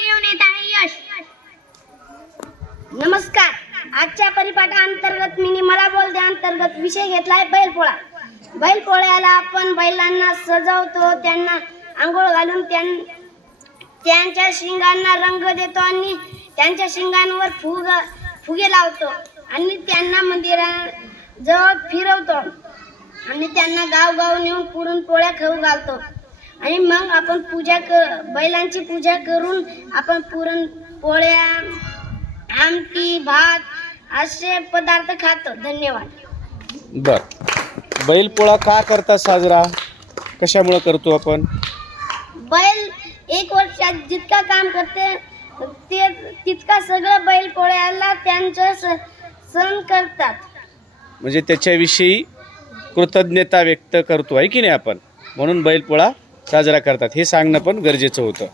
घेऊन येत आहे यश. नमस्कार. आजच्या परिपाठांतर्गत मी मला बोलते अंतर्गत विषय घेतलाय बैलपोळा. बैलपोळ्याला आपण बैलांना सजवतो, त्यांना आंघोळ घालून त्यांच्या शिंगांना रंग देतो आणि त्यांच्या शिंगांवर फुगे लावतो आणि त्यांना मंदिराजवळ फिरवतो आणि त्यांना गाव नेऊन पुरणपोळ्या खाऊ घालतो आणि मग आपण बैलांची पूजा करून आपण पुरणपोळ्या, आमटी, भात असे पदार्थ खातो. धन्यवाद. बर, बैलपोळा का करतात साजरा, कशामुळे करतो आपण? बैल एक वर्षात जितका काम करते ते तितका सगळं बैलपोळ्याला त्यांचं सण करतात. म्हणजे त्याच्याविषयी कृतज्ञता व्यक्त करतो आहे की नाही आपण, म्हणून बैलपोळा साजरा करतात हे सांगणं पण गरजेचं होतं.